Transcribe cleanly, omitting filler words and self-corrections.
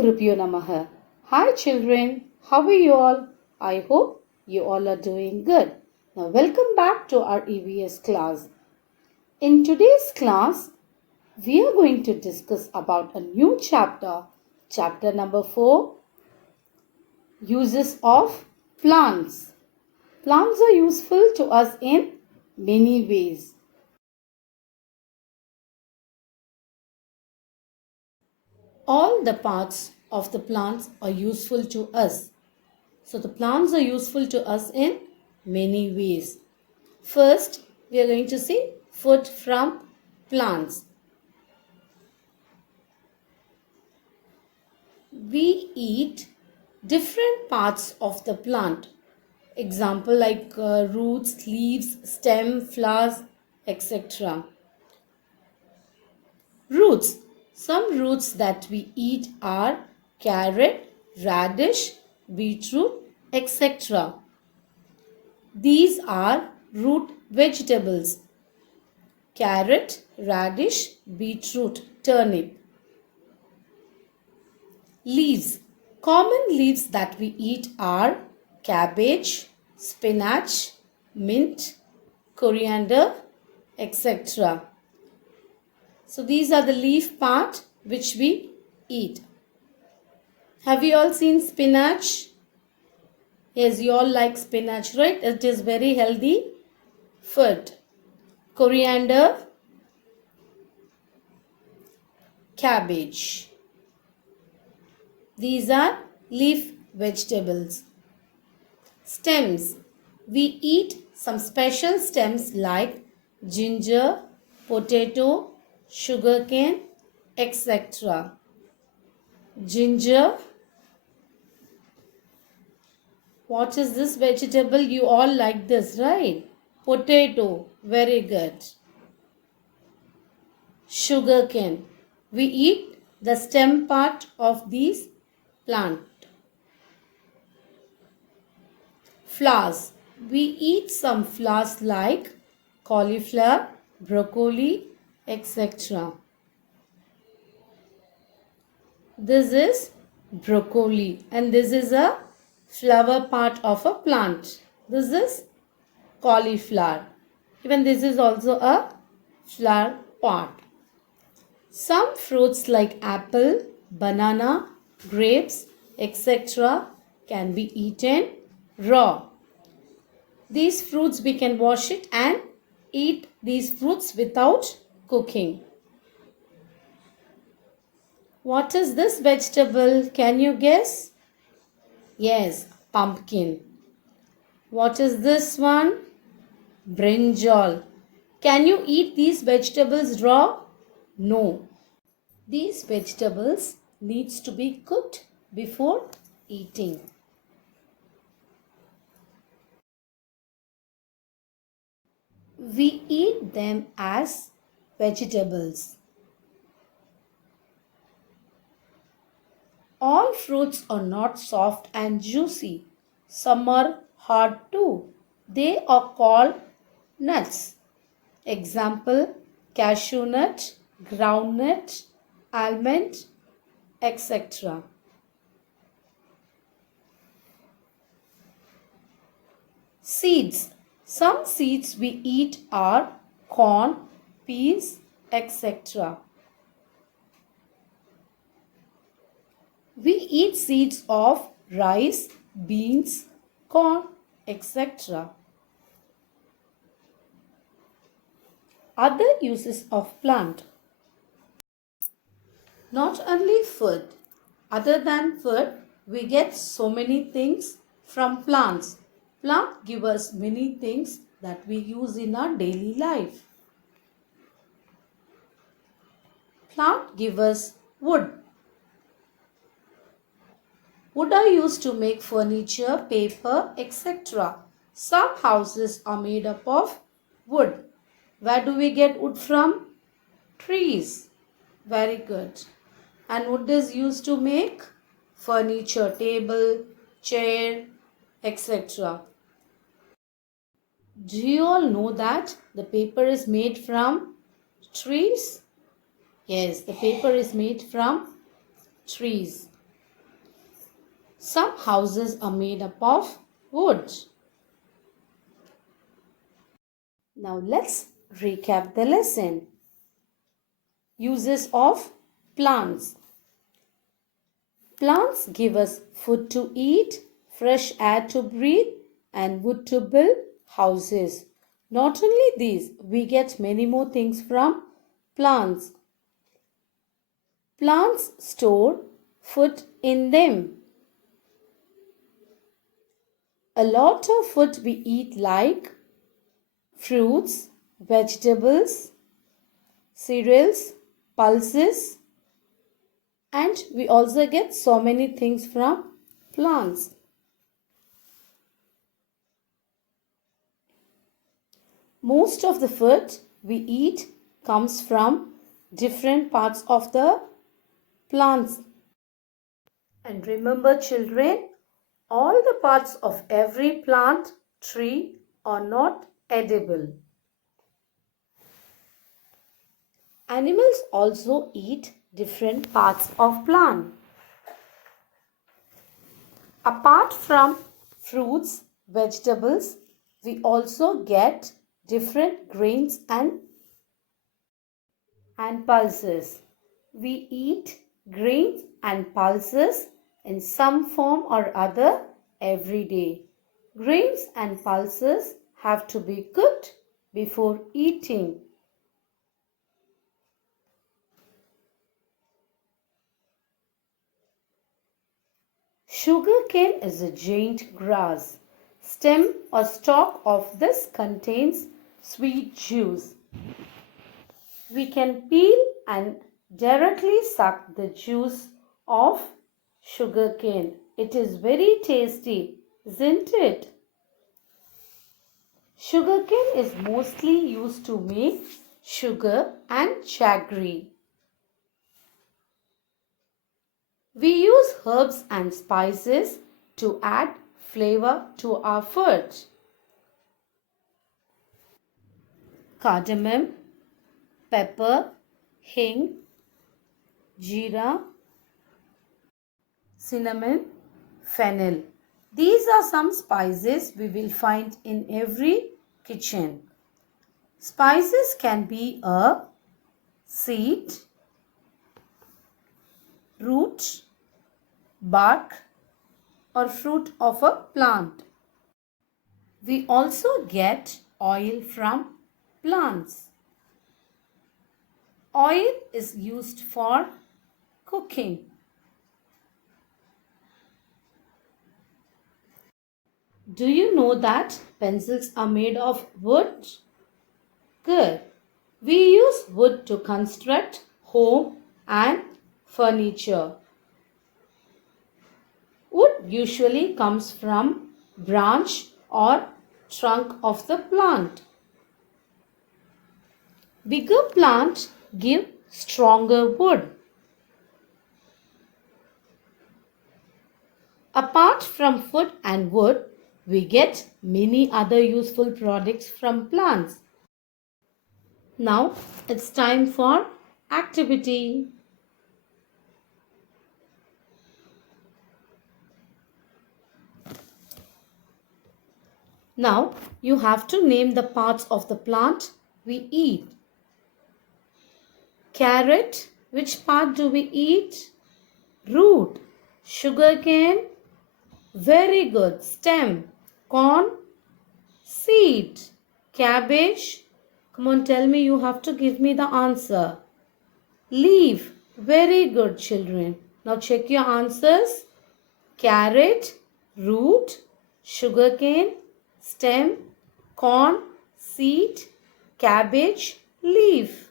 Gurubhyo Namaha. Hi children, how are you all? I hope you all are doing good. Now welcome back to our EVS class. In today's class, we are going to discuss about a new chapter, chapter number 4, uses of plants. Plants are useful to us in many ways. All the parts of the plants are useful to us. So the plants are useful to us in many ways. First, we are going to see food from plants. We eat different parts of the plant. Example like roots, leaves, stem, flowers, etc. Roots. Some roots that we eat are carrot, radish, beetroot, etc. These are root vegetables. Carrot, radish, beetroot, turnip. Leaves. Common leaves that we eat are cabbage, spinach, mint, coriander, etc. So these are the leaf part which we eat. Have you all seen spinach? Yes, you all like spinach, right? It is very healthy food. Coriander, cabbage. These are leaf vegetables. Stems. We eat some special stems like ginger, potato, sugarcane, etc. Ginger. What is this vegetable? You all like this, right? Potato. Very good. Sugarcane. We eat the stem part of these plants. Flowers. We eat some flowers like cauliflower, broccoli, etc. This is broccoli and this is a flower part of a plant. This is cauliflower. Even this is also a flower part. Some fruits like apple, banana, grapes, etc. can be eaten raw. These fruits we can wash it and eat these fruits without cooking. What is this vegetable? Can you guess? Yes, pumpkin. What is this one? Brinjal. Can you eat these vegetables raw? No. These vegetables needs to be cooked before eating. We eat them as vegetables. All fruits are not soft and juicy. Some are hard too. They are called nuts. Example, cashew nut, groundnut, almond, etc. Seeds. Some seeds we eat are corn, peas, etc. We eat seeds of rice, beans, corn, etc. Other uses of plant. Not only food. Other than food, we get so many things from plants. Plants give us many things that we use in our daily life. Plant give us wood. Wood are used to make furniture, paper, etc. Some houses are made up of wood. Where do we get wood from? Trees. Very good. And wood is used to make furniture, table, chair, etc. Do you all know that the paper is made from trees? Yes, the paper is made from trees. Some houses are made up of wood. Now let's recap the lesson. Uses of plants. Plants give us food to eat, fresh air to breathe, and wood to build houses. Not only these, we get many more things from plants. Plants store food in them. A lot of food we eat like fruits, vegetables, cereals, pulses, and we also get so many things from plants. Most of the food we eat comes from different parts of the plants. And remember children, all the parts of every plant, tree are not edible. Animals also eat different parts of plant. Apart from fruits, vegetables, we also get different grains and pulses. We eat grains and pulses in some form or other every day. Grains and pulses have to be cooked before eating. Sugarcane is a giant grass. Stem or stalk of this contains sweet juice. We can peel and directly suck the juice of sugarcane. It is very tasty, isn't it? Sugarcane is mostly used to make sugar and jaggery. We use herbs and spices to add flavor to our food. Cardamom, pepper, hing, jeera, cinnamon, fennel. These are some spices we will find in every kitchen. Spices can be a seed, root, bark, or fruit of a plant. We also get oil from plants. Oil is used for cooking. Do you know that pencils are made of wood? Good. We use wood to construct home and furniture. Wood usually comes from branch or trunk of the plant. Bigger plants give stronger wood. Apart from food and wood, we get many other useful products from plants. Now it's time for activity. Now you have to name the parts of the plant we eat. Carrot, which part do we eat? Root. Sugarcane, very good. Stem. Corn, seed. Cabbage, come on, tell me, you have to give me the answer. Leaf, very good children. Now check your answers. Carrot, root, sugarcane, stem, corn, seed, cabbage, leaf.